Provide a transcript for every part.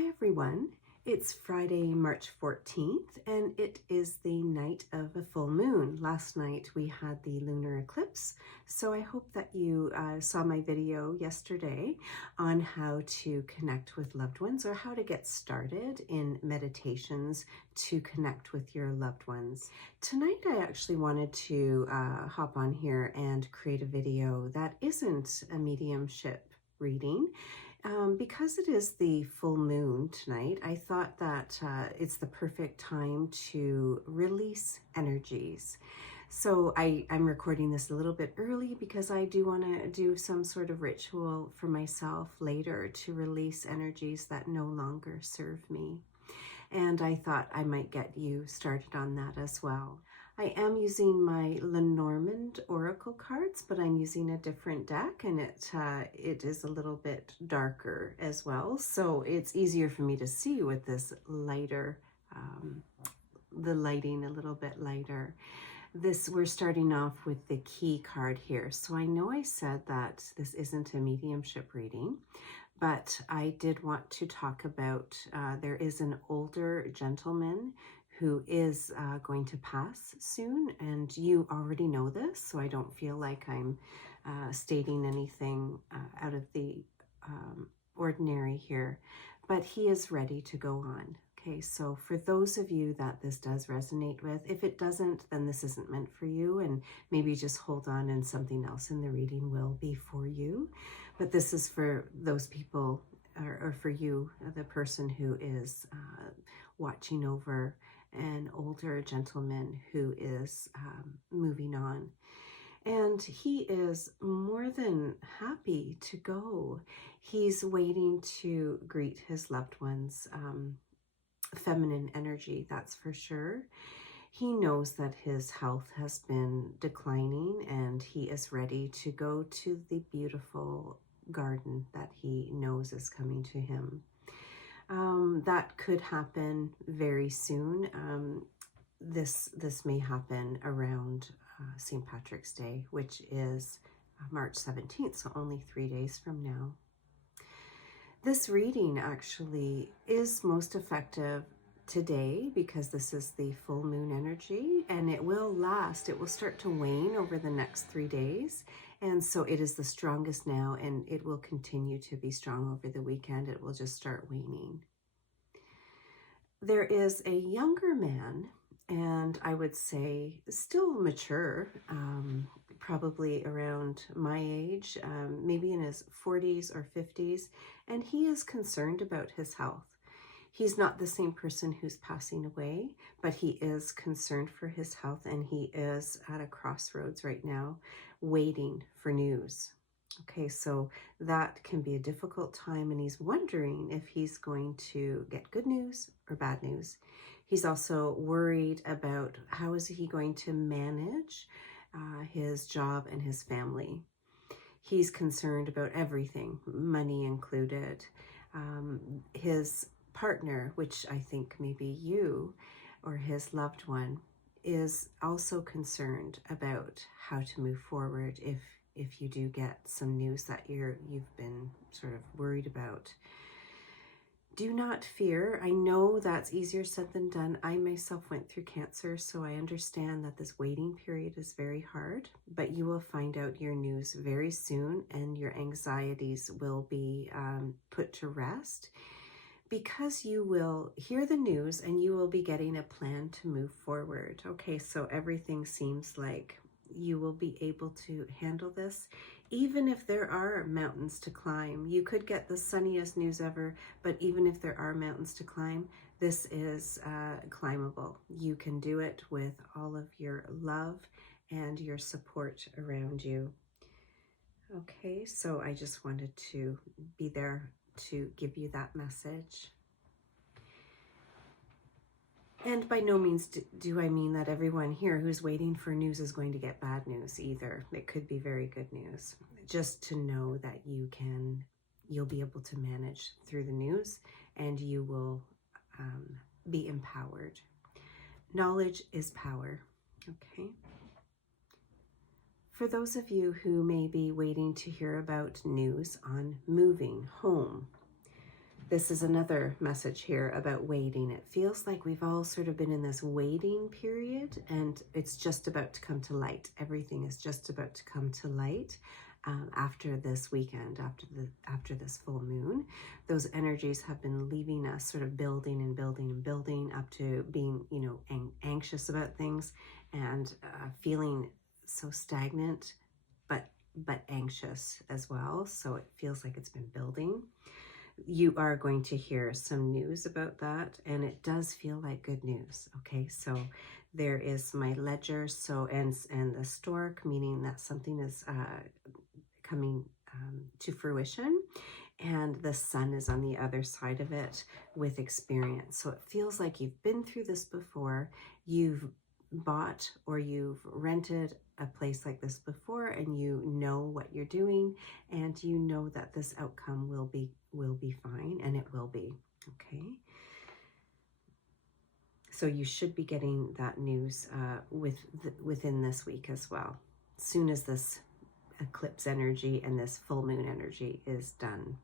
Hi everyone, it's Friday, March 14th, and it is the night of a full moon. Last night we had the lunar eclipse, so I hope that you saw my video yesterday on how to connect with loved ones or how to get started in meditations to connect with your loved ones. Tonight I actually wanted to hop on here and create a video that isn't a mediumship reading. Because it is the full moon tonight, I thought that it's the perfect time to release energies. So I'm recording this a little bit early because I do want to do some sort of ritual for myself later to release energies that no longer serve me. And I thought I might get you started on that as well. I am using my Lenormand Oracle cards, but I'm using a different deck, and it is a little bit darker as well, so it's easier for me to see with this lighter, the lighting a little bit lighter. We're starting off with the key card here. So I know I said that this isn't a mediumship reading, but I did want to talk about, there is an older gentleman who is going to pass soon, and you already know this, so I don't feel like I'm stating anything out of the ordinary here, but he is ready to go on. Okay, so for those of you that this does resonate with, if it doesn't, then this isn't meant for you, and maybe just hold on and something else in the reading will be for you. But this is for those people, or for you, the person who is watching over an older gentleman who is moving on. And he is more than happy to go. He's waiting to greet his loved ones. Feminine energy, that's for sure. He knows that his health has been declining, and he is ready to go to the beautiful garden that he knows is coming to him. That could happen very soon. This may happen around St. Patrick's Day, which is March 17th, so only 3 days from now. This reading actually is most effective today because this is the full moon energy, and it will last. It will start to wane over the next 3 days, and so it is the strongest now, and it will continue to be strong over the weekend. It will just start waning. There is a younger man, and I would say still mature, probably around my age, maybe in his 40s or 50s, and he is concerned about his health. He's not the same person who's passing away, but he is concerned for his health, and he is at a crossroads right now, waiting for news. Okay, so that can be a difficult time, and he's wondering if he's going to get good news or bad news. He's also worried about how is he going to manage his job and his family. He's concerned about everything, money included. His partner, which I think maybe you or his loved one, is also concerned about how to move forward if you do get some news that you've been sort of worried about. Do not fear. I know that's easier said than done. I myself went through cancer, so I understand that this waiting period is very hard, but you will find out your news very soon, and your anxieties will be put to rest, because you will hear the news and you will be getting a plan to move forward. Okay, so everything seems like you will be able to handle this, even if there are mountains to climb. You could get the sunniest news ever, but even if there are mountains to climb, this is climbable. You can do it with all of your love and your support around you. Okay, so I just wanted to be there to give you that message. And by no means do I mean that everyone here who's waiting for news is going to get bad news either. It could be very good news. Just to know that you'll be able to manage through the news, and you will be empowered. Knowledge is power, okay? For those of you who may be waiting to hear about news on moving home, This is another message here about waiting. It feels like we've all sort of been in this waiting period, and it's just about to come to light. Everything is just about to come to light after this weekend, after this full moon. Those energies have been leaving us sort of building and building and building up to being, you know, anxious about things and feeling so stagnant, but anxious as well. So it feels like it's been building. You are going to hear some news about that, and it does feel like good news. Okay, so there is my ledger, so and the stork, meaning that something is coming to fruition, and the sun is on the other side of it with experience. So it feels like you've been through this before, you've bought or you've rented a place like this before, and you know what you're doing, and you know that this outcome will be fine, and it will be. Okay, so you should be getting that news within this week as well, as soon as this eclipse energy and this full moon energy is done.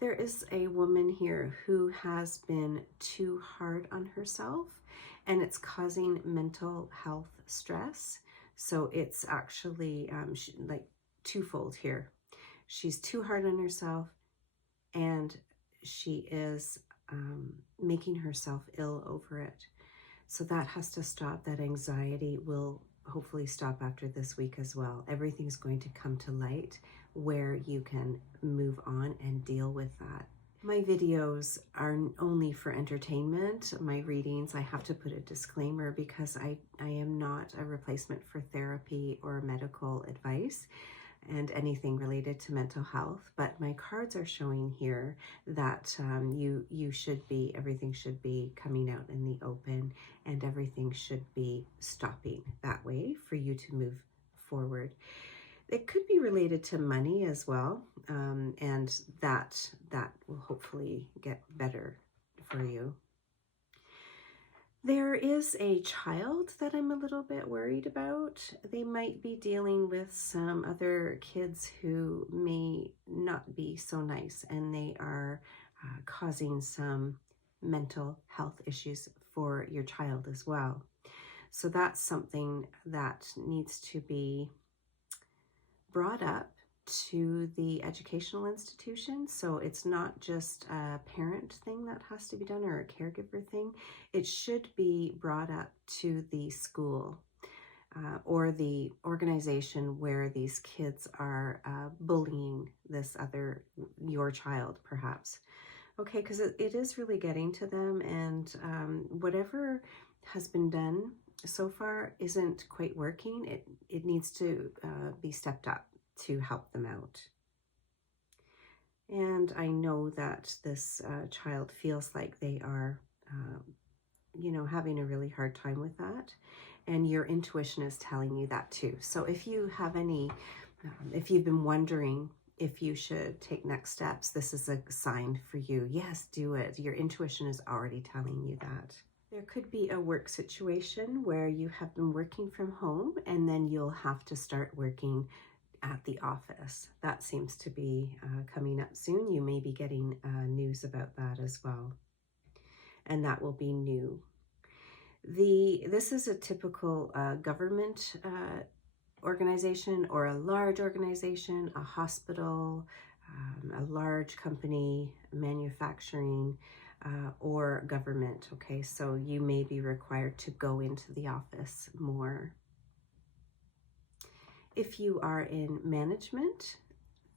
There is a woman here who has been too hard on herself, and it's causing mental health stress. So it's actually like twofold here. She's too hard on herself, and she is making herself ill over it. So that has to stop. That anxiety will hopefully stop after this week as well. Everything's going to come to light where you can move on and deal with that. My videos are only for entertainment. My readings, I have to put a disclaimer because I am not a replacement for therapy or medical advice and anything related to mental health, but my cards are showing here that you should be, everything should be coming out in the open, and everything should be stopping that way for you to move forward. It could be related to money as well, and that will hopefully get better for you. There is a child that I'm a little bit worried about. They might be dealing with some other kids who may not be so nice, and they are causing some mental health issues for your child as well. So that's something that needs to be brought up to the educational institution. So it's not just a parent thing that has to be done or a caregiver thing. It should be brought up to the school or the organization where these kids are bullying your child perhaps. Okay, because it is really getting to them, and whatever has been done so far isn't quite working. It needs to be stepped up to help them out. And I know that this child feels like they are, you know, having a really hard time with that. And your intuition is telling you that too. So if you have any, if you've been wondering if you should take next steps, this is a sign for you. Yes, do it. Your intuition is already telling you that. There could be a work situation where you have been working from home, and then you'll have to start working at the office. That seems to be coming up soon. You may be getting news about that as well, and that will be new. This is a typical government organization or a large organization, a hospital, a large company, manufacturing, or government. Okay, so you may be required to go into the office more. If you are in management,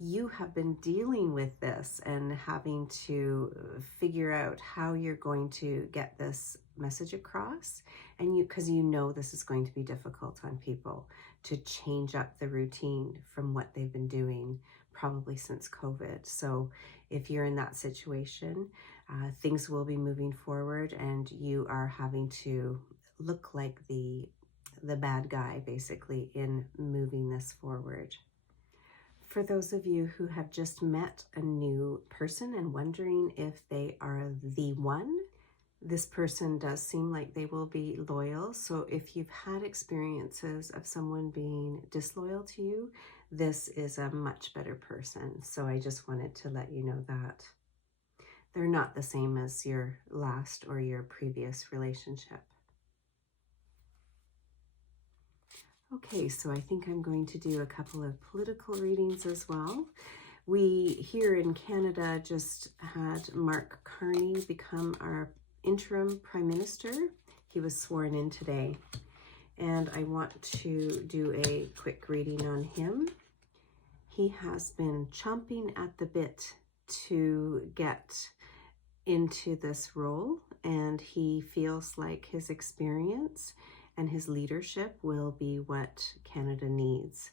you have been dealing with this and having to figure out how you're going to get this message across, and because you know this is going to be difficult on people to change up the routine from what they've been doing probably since COVID. So if you're in that situation, things will be moving forward, and you are having to look like the bad guy basically in moving this forward. For those of you who have just met a new person and wondering if they are the one, this person does seem like they will be loyal. So if you've had experiences of someone being disloyal to you, this is a much better person. So I just wanted to let you know that they're not the same as your last or your previous relationship. Okay, so I think I'm going to do a couple of political readings as well. We here in Canada just had Mark Carney become our interim Prime Minister. He was sworn in today, and I want to do a quick reading on him. He has been chomping at the bit to get into this role, and he feels like his experience and his leadership will be what Canada needs.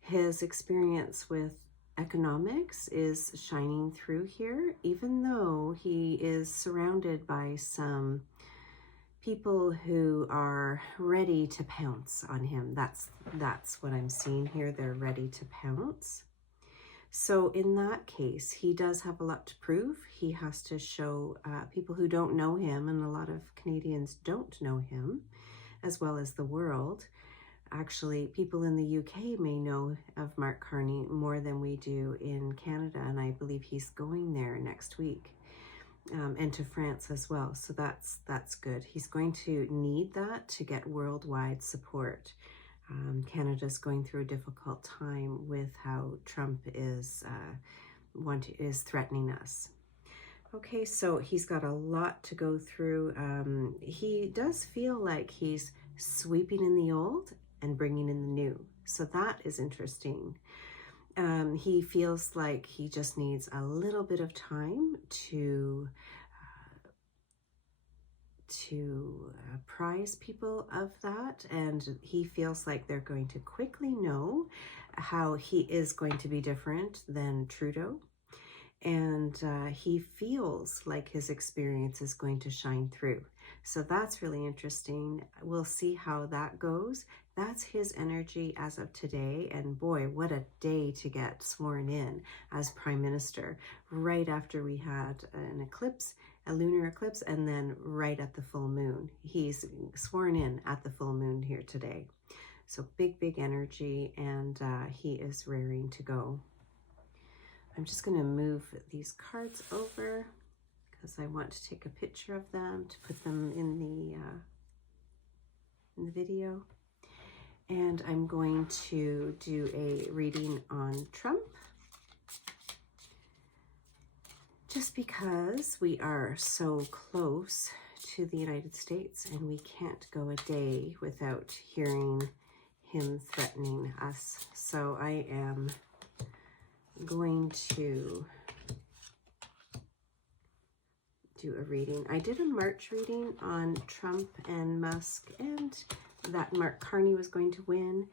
His experience with economics is shining through here, even though he is surrounded by some people who are ready to pounce on him. That's what I'm seeing here. They're ready to pounce. So in that case, he does have a lot to prove. He has to show people who don't know him, and a lot of Canadians don't know him, as well as the world. Actually, people in the UK may know of Mark Carney more than we do in Canada, and I believe he's going there next week, and to France as well. So that's good. He's going to need that to get worldwide support. Canada's going through a difficult time with how Trump is threatening us. Okay, so he's got a lot to go through. He does feel like he's sweeping in the old and bringing in the new. So that is interesting. He feels like he just needs a little bit of time to apprise people of that, and he feels like they're going to quickly know how he is going to be different than Trudeau. And he feels like his experience is going to shine through. So that's really interesting. We'll see how that goes. That's his energy as of today. And boy, what a day to get sworn in as Prime Minister, right after we had an eclipse, a lunar eclipse, and then right at the full moon. He's sworn in at the full moon here today. So big energy, and he is raring to go. I'm just going to move these cards over because I want to take a picture of them to put them in the video. And I'm going to do a reading on Trump, just because we are so close to the United States and we can't go a day without hearing him threatening us. So I am going to do a reading. I did a March reading on Trump and Musk, and that Mark Carney was going to win,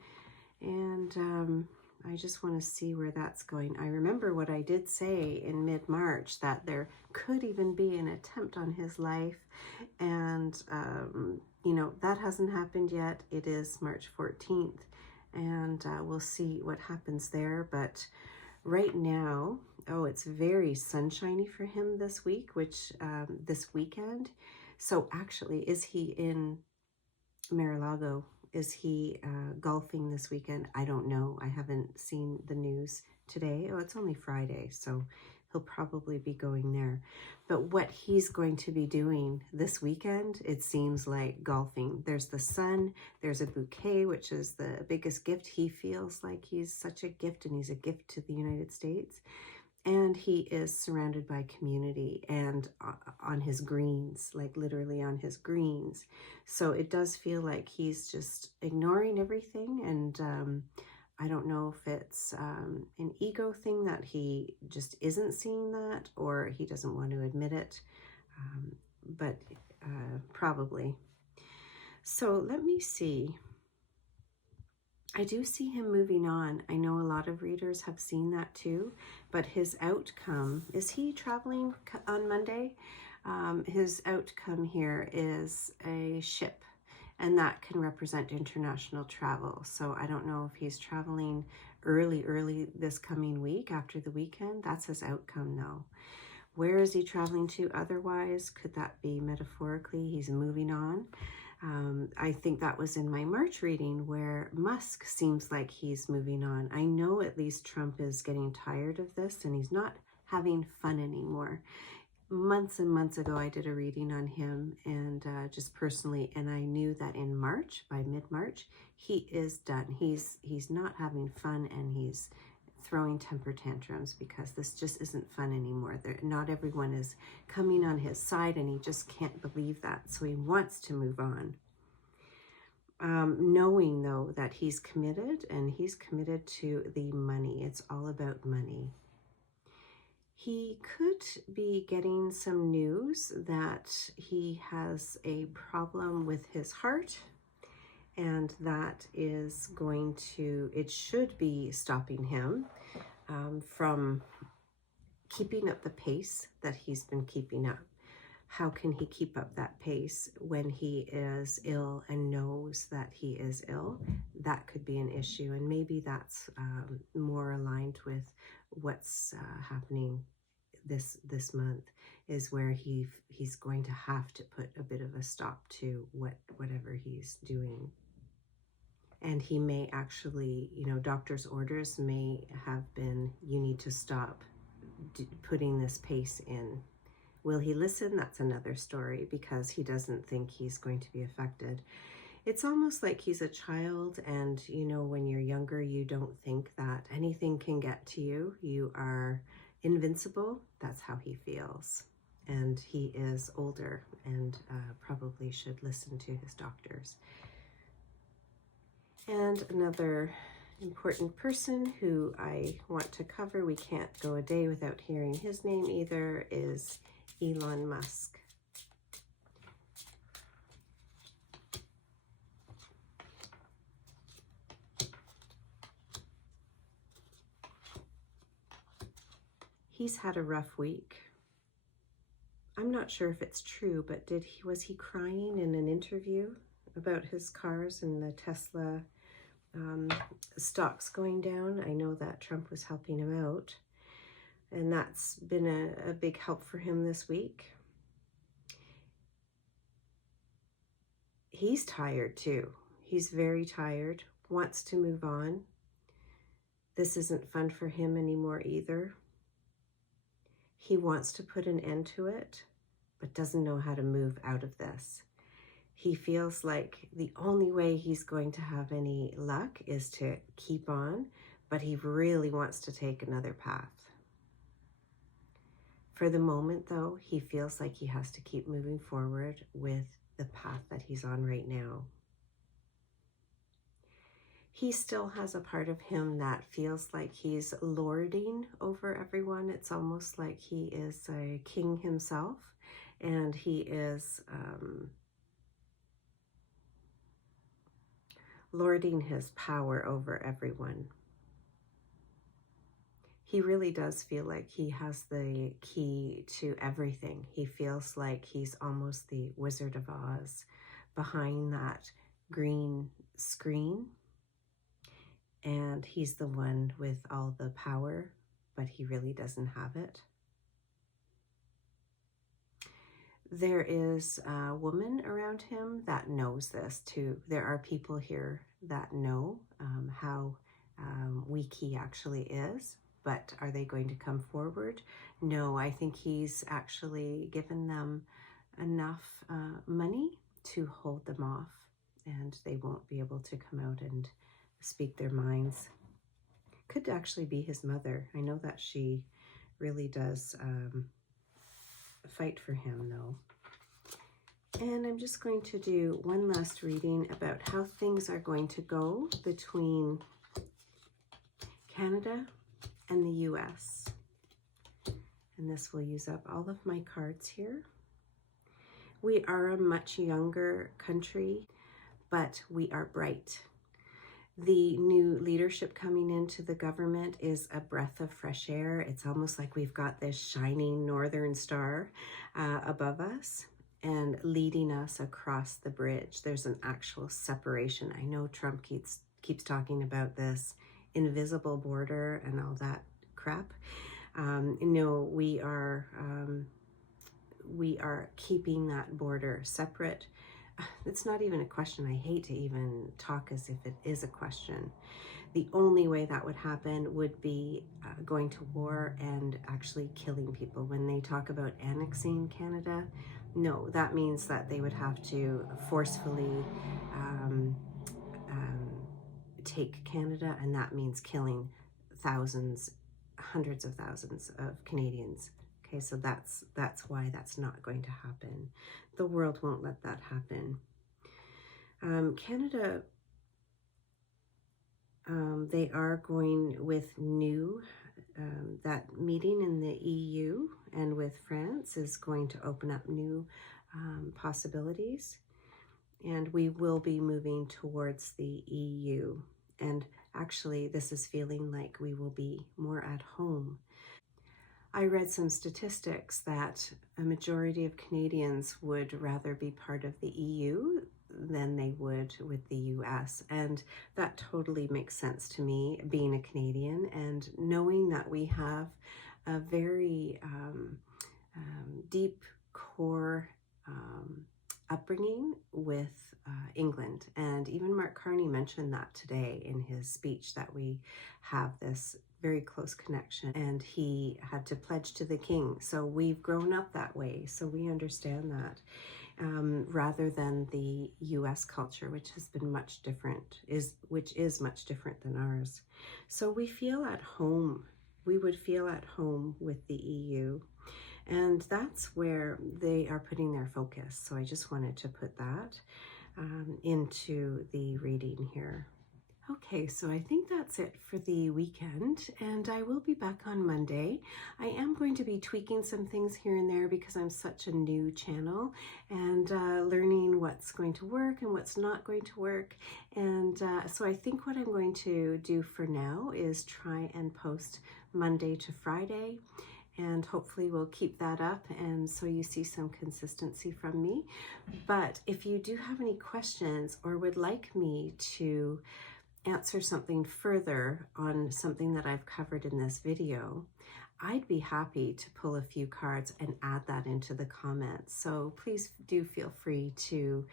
and I just want to see where that's going. I remember what I did say in mid-March, that there could even be an attempt on his life, and you know, that hasn't happened yet. It is March 14th, and we'll see what happens there. But right now, oh, it's very sunshiny for him this week, which this weekend. So actually, is he in Mar-a-Lago? Is he golfing this weekend? I don't know. I haven't seen the news today. Oh, it's only Friday, so he'll probably be going there. But what he's going to be doing this weekend, it seems like golfing. There's the sun, there's a bouquet, which is the biggest gift. He feels like he's such a gift, and he's a gift to the United States. And he is surrounded by community and on his greens, like literally on his greens. So it does feel like he's just ignoring everything. And I don't know if it's an ego thing that he just isn't seeing that, or he doesn't want to admit it, but probably. So let me see. I do see him moving on. I know a lot of readers have seen that too, but his outcome, is he traveling on Monday? His outcome here is a ship, and that can represent international travel. So I don't know if he's traveling early this coming week after the weekend. That's his outcome though. Where is he traveling to otherwise? Could that be metaphorically he's moving on? I think that was in my March reading where Musk seems like he's moving on. I know at least Trump is getting tired of this and he's not having fun anymore. Months and months ago, I did a reading on him and just personally, and I knew that in March, by mid-March, he is done. He's not having fun and he's throwing temper tantrums because this just isn't fun anymore. Not everyone is coming on his side and he just can't believe that. So he wants to move on. Knowing though that he's committed and he's committed to the money. It's all about money. He could be getting some news that he has a problem with his heart, and that is going to, it should be stopping him from keeping up the pace that he's been keeping up. How can he keep up that pace when he is ill and knows that he is ill? That could be an issue, and maybe that's more aligned with what's happening this month, is where he's going to have to put a bit of a stop to whatever he's doing. And he may actually, you know, doctor's orders may have been, you need to stop putting this pace in. Will he listen? That's another story, because he doesn't think he's going to be affected. It's almost like he's a child, and you know, when you're younger, you don't think that anything can get to you. You are invincible. That's how he feels. And he is older and probably should listen to his doctors. And another important person who I want to cover, we can't go a day without hearing his name either, is Elon Musk. He's had a rough week. I'm not sure if it's true, but was he crying in an interview about his cars and the Tesla stocks going down? I know that Trump was helping him out, and that's been a big help for him this week. He's tired too. He's very tired, wants to move on. This isn't fun for him anymore either. He wants to put an end to it, but doesn't know how to move out of this. He feels like the only way he's going to have any luck is to keep on, but he really wants to take another path. For the moment, though, he feels like he has to keep moving forward with the path that he's on right now. He still has a part of him that feels like he's lording over everyone. It's almost like he is a king himself, and he is lording his power over everyone. He really does feel like he has the key to everything. He feels like he's almost the Wizard of Oz behind that green screen. And he's the one with all the power, but he really doesn't have it. There is a woman around him that knows this too. There are people here that know how weak he actually is, but are they going to come forward? No, I think he's actually given them enough money to hold them off, and they won't be able to come out and speak their minds. Could actually be his mother. I know that she really does fight for him though. And I'm just going to do one last reading about how things are going to go between Canada and the US. And this will use up all of my cards here. We are a much younger country, but we are bright. The new leadership coming into the government is a breath of fresh air. It's almost like we've got this shining northern star above us and leading us across the bridge. There's an actual separation. I know Trump keeps talking about this invisible border and all that crap. No, we are keeping that border separate. it's not even a question. I hate to even talk as if it is a question. The only way that would happen would be going to war and actually killing people. When they talk about annexing Canada, no, that means that they would have to forcefully take Canada, and that means killing thousands, hundreds of thousands of Canadians. Okay, so that's why that's not going to happen. The world won't let that happen. Canada, they are going with new, that meeting in the EU and with France is going to open up new possibilities. And we will be moving towards the EU. And actually, this is feeling like we will be more at home. I read some statistics that a majority of Canadians would rather be part of the EU than they would with the US. And that totally makes sense to me, being a Canadian and knowing that we have a very deep core upbringing with England. And even Mark Carney mentioned that today in his speech, that we have this very close connection, and he had to pledge to the king. So we've grown up that way, so we understand that, rather than the US culture, which has been much different, which is much different than ours. So we feel at home. We would feel at home with the EU. And that's where they are putting their focus. So I just wanted to put that into the reading here. Okay, so I think that's it for the weekend, and I will be back on Monday. I am going to be tweaking some things here and there because I'm such a new channel, and learning what's going to work and what's not going to work. And so I think what I'm going to do for now is try and post Monday to Friday, and hopefully we'll keep that up, and so you see some consistency from me. But if you do have any questions or would like me to answer something further on something that I've covered in this video, I'd be happy to pull a few cards and add that into the comments. So please do feel free to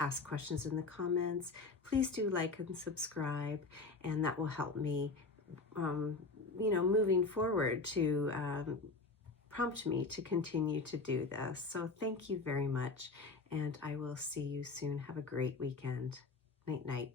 ask questions in the comments. Please do like and subscribe, and that will help me moving forward to prompt me to continue to do this. So thank you very much, and I will see you soon. Have a great weekend. Night, night.